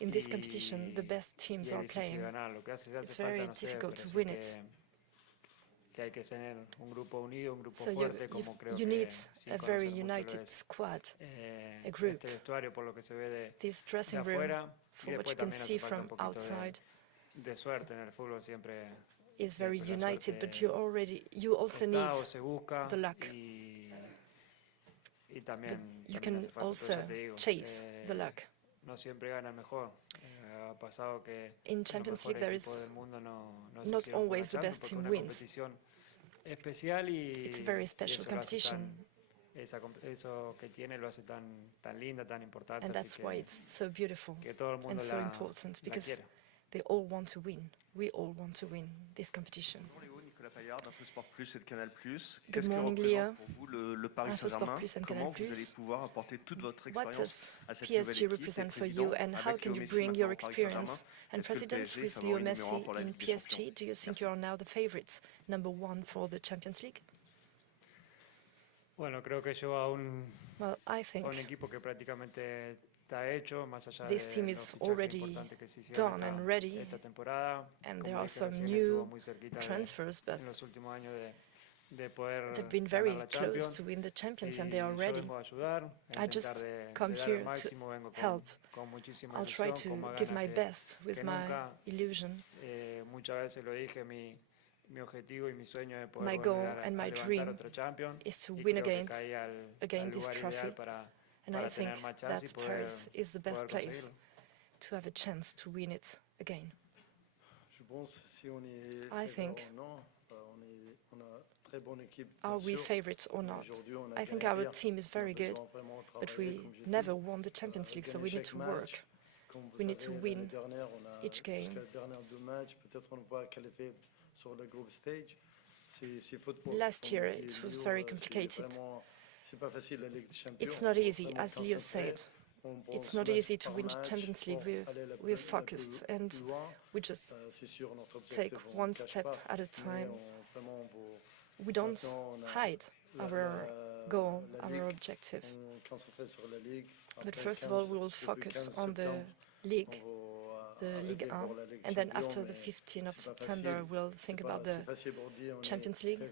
in this competition, the best teams are playing. It's very difficult to win it. So you need a very united squad, a group. This dressing room, for what you can see from outside, is very united, but you also need the luck. But you can also chase the luck. In Champions League, there is not always the best team wins. It's a very special competition. And that's why it's so beautiful and so important, because they all want to win. We all want to win this competition. Good morning, Leo. Le Paris Saint Germain, comment vous allez pouvoir apporter toute votre expérience à cette nouvelle PSG represent for you, and how can you bring your experience and President with Leo Messi in PSG? Do you think you are now the favorite, #1 for the Champions League? Bueno, creo que lleva a un equipo que prácticamente está hecho, más allá de this team is already done and ready, esta temporada, and there are some new transfers, but they've been very close to win the Champions, and they are ready. I just come here to help. I'll try to give my best with my illusion. My goal and my dream is to win again this trophy, and I think that Paris is the best place to have a chance to win it again. I think, are we favorites or not? I think our team is very good, but we never won the Champions League, so we need to work. We need to win each game. Last year it was very complicated. It's not easy, as Leo said. It's not easy to win the Champions League. We're focused and we just take one step at a time. We don't hide our goal, our objective. But first of all, we will focus on the league, the Ligue 1, and then after the 15th of September, we'll think about the Champions League.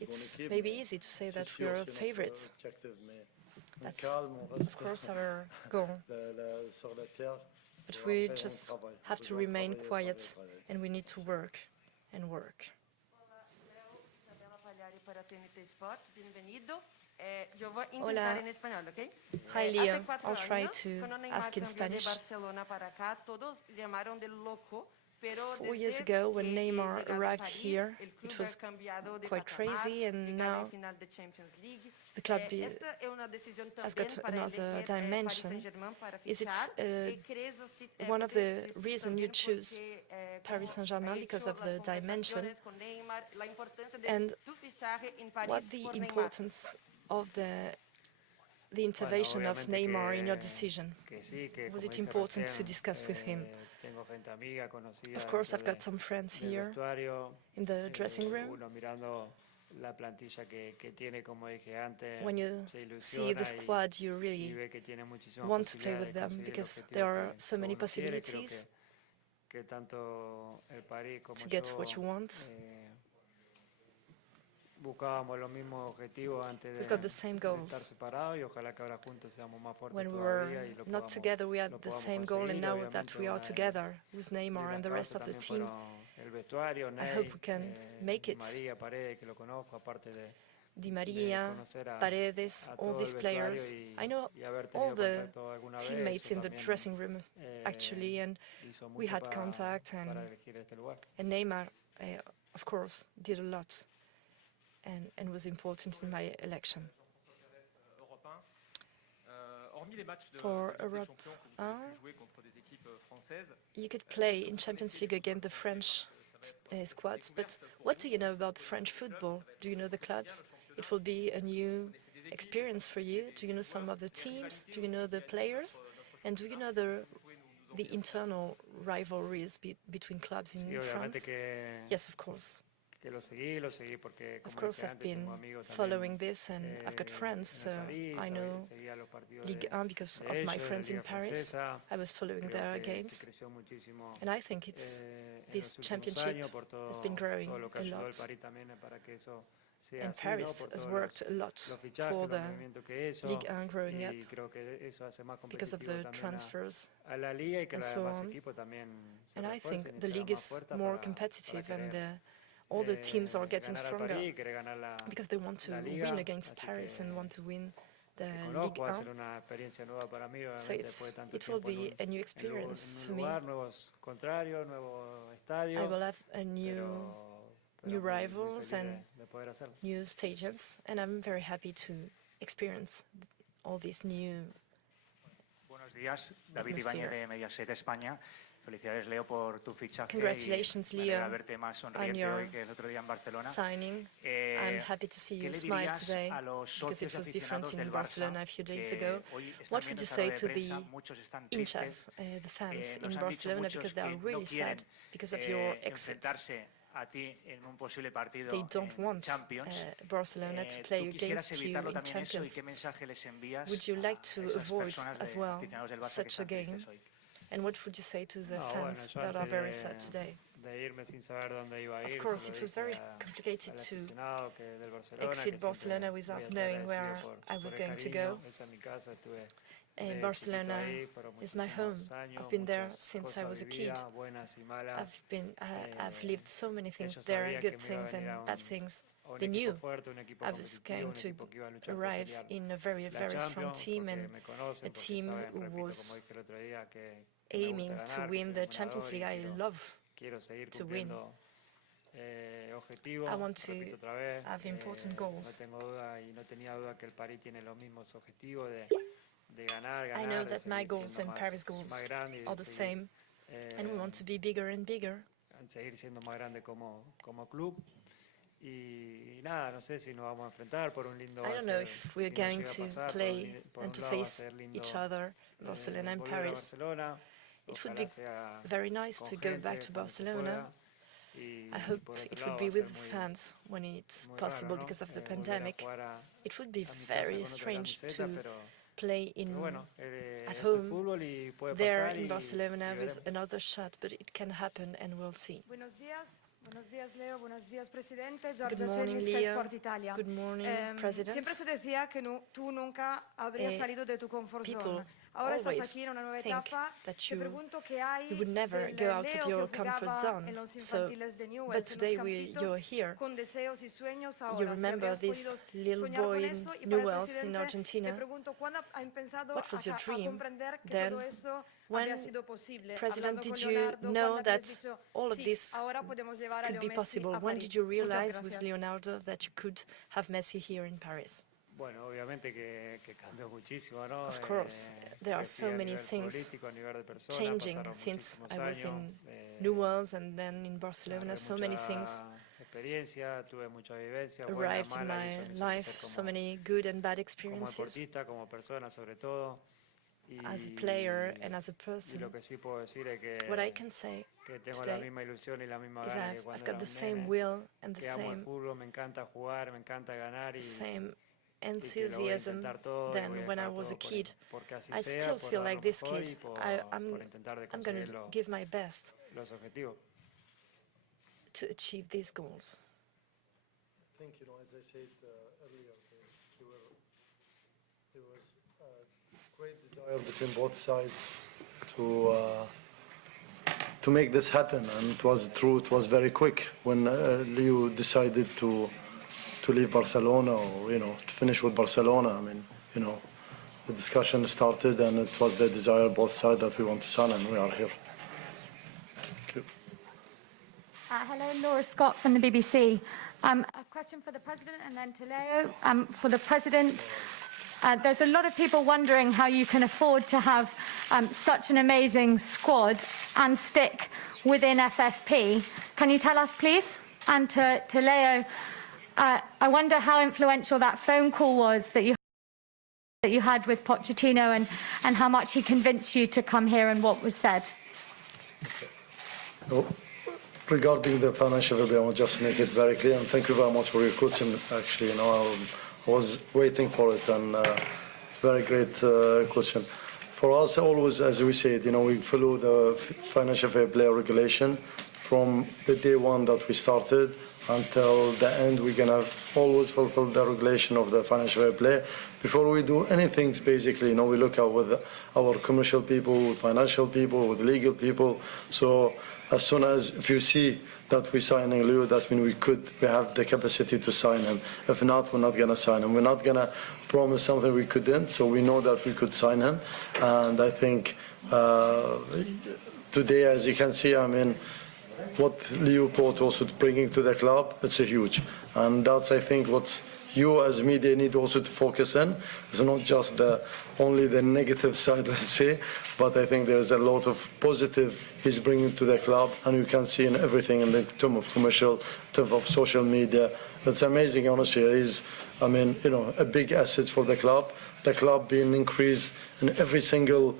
It's maybe easy to say that we're a favorite. That's, of course, our goal. But we just have to remain quiet, and we need to work and work. Hola. Hi, Leo. I'll try to ask in Spanish. 4 years ago, when Neymar arrived here, it was quite crazy, and now the club has got another dimension. Is it one of the reasons you choose Paris Saint Germain because of the dimension? And what's the importance of the intervention of Neymar in your decision? Was it important to discuss with him? Of course, I've got some friends here in the dressing room. When you see the squad, you really want to play with them because there are so many possibilities to get what you want. We've got the same goals. When we were not together, we had the same goal, and now that we are together with Neymar and the rest of the team, I hope we can make it. Di Maria, Paredes, all these players. I know all the teammates in the dressing room, actually, and we had contact, and Neymar, of course, did a lot. And was important in my election. For Europe, you could play in Champions League against the French squads, but what do you know about French football? Do you know the clubs? It will be a new experience for you. Do you know some of the teams? Do you know the players? And do you know the internal rivalries between clubs in France? Yes, of course. Of course, I've been following this, and I've got friends. I know Ligue 1 because of my friends in Paris. I was following their games, and I think this championship has been growing a lot. And Paris has worked a lot for the Ligue 1 growing up because of the transfers and so on. And I think the league is more competitive, and all the teams are getting stronger because they want to win against Paris and want to win the Ligue 1. So it will be a new experience for me. I will have a new rivals and new stadiums, and I'm very happy to experience all this new atmosphere. Congratulations, Leo, on your signing. I'm happy to see you smile today because it was different in Barcelona a few days ago. What would you say to the hinchas, the fans in Barcelona, because they are really sad because of your exit? They don't want Barcelona to play against you in Champions. Would you like to avoid as well such a game? And what would you say to the fans that are very sad today? Of course, it was very complicated to exit Barcelona without knowing where I was going to go. Barcelona is my home. I've been there since I was a kid. I've lived so many things there, good things and bad things. They knew I was going to arrive in a very, very strong team, and a team who was aiming to win the Champions League. I love to win. I want to have important goals. I know that my goals and Paris goals are the same, and we want to be bigger and bigger. I don't know if we're going to play and to face each other, Barcelona and Paris. It would be very nice to go back to Barcelona. I hope it would be with fans when it's possible because of the pandemic. It would be very strange to play at home there in Barcelona with another shot, but it can happen and we'll see. Buenos días, Leo. Buenos días, presidente. Good morning, Leo. Good morning, President. Siempre se decía que tú nunca habrías salido de tu comfort zone. Ahora estás aquí en una nueva etapa. Te pregunto qué hay you would never go out of your comfort zone. But today you're here. You remember this little boy in Newell's in Argentina. What was your dream then? When, President, did you know that all of this could be possible? When did you realize with Leonardo that you could have Messi here in Paris? Of course, there are so many things changing since I was in Newell's and then in Barcelona. So many things arrived in my life, so many good and bad experiences. As a player and as a person, what I can say today is I've got the same will and the same enthusiasm than when I was a kid. I still feel like this kid. I'm going to give my best to achieve these goals. I think, as I said earlier, there was a great desire between both sides to make this happen, and it was true. It was very quick when Leo decided to leave Barcelona, or to finish with Barcelona. I mean, the discussion started, and it was the desire both sides that we want to sign, and we are here. Thank you. Hello, Laura Scott from the BBC. A question for the President and then to Leo. For the President, there's a lot of people wondering how you can afford to have such an amazing squad and stick within FFP. Can you tell us, please? And to Leo, I wonder how influential that phone call was that you had with Pochettino, and how much he convinced you to come here and what was said. Oh, regarding the financial review, I will just make it very clear, and thank you very much for your question. Actually, I was waiting for it, and it's a very great question. For us, always, as we said, we follow the financial fair play regulation from the day one that we started until the end. We're gonna always fulfill the regulation of the financial fair play. Before we do anything, basically, we look out with our commercial people, with financial people, with legal people. So as soon as, if you see that we're signing Leo, that means we have the capacity to sign him. If not, we're not gonna sign him. We're not gonna promise something we couldn't, so we know that we could sign him. And I think today, as you can see, what Leo Port also bringing to the club, it's a huge. And that's, I think, what you as media need also to focus on. It's not just only the negative side, let's say, but I think there's a lot of positive he's bringing to the club, and you can see in everything in the terms of commercial, in terms of social media. It's amazing, honestly. He's, a big asset for the club. The club being increased in every single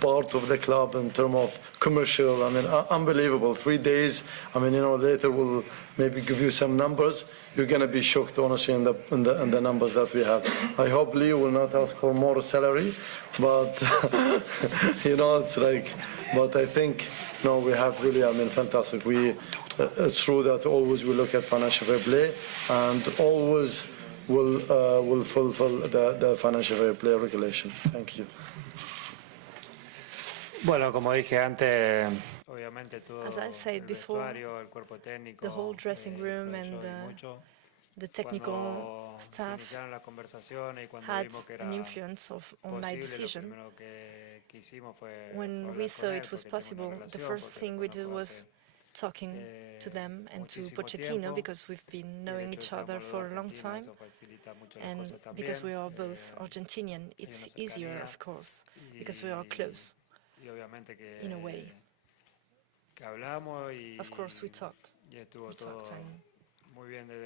part of the club in terms of commercial. Unbelievable. 3 days. Later we'll maybe give you some numbers. You're going to be shocked, honestly, in the numbers that we have. I hope Leo will not ask for more salary, but it's like. But I think we have really, fantastic. It's true that always we look at financial fair play, and always will fulfill the financial fair play regulation. Thank you. Bueno, como dije antes, obviamente todo As I said el before, vestuario, el cuerpo técnico, the whole dressing room and influyó mucho. the technical Cuando se staff iniciaron las conversaciones y cuando had vimos que era an influence on my posible, decision. lo primero que hicimos fue When hablar we con saw él, it was porque tengo una possible, the relación, first porque thing lo we did conozco was hace, talking to them and to muchísimo Pochettino, tiempo, because we've been y el knowing hecho de each estar other ambos for a long argentinos, time, eso facilita mucho las and cosas también, because we are both Argentinian, hay it's una easier, cercanía, of course, because we are close y obviamente in a way. que hablamos Of course, we talk. y estuvo We todo talked, and muy bien desde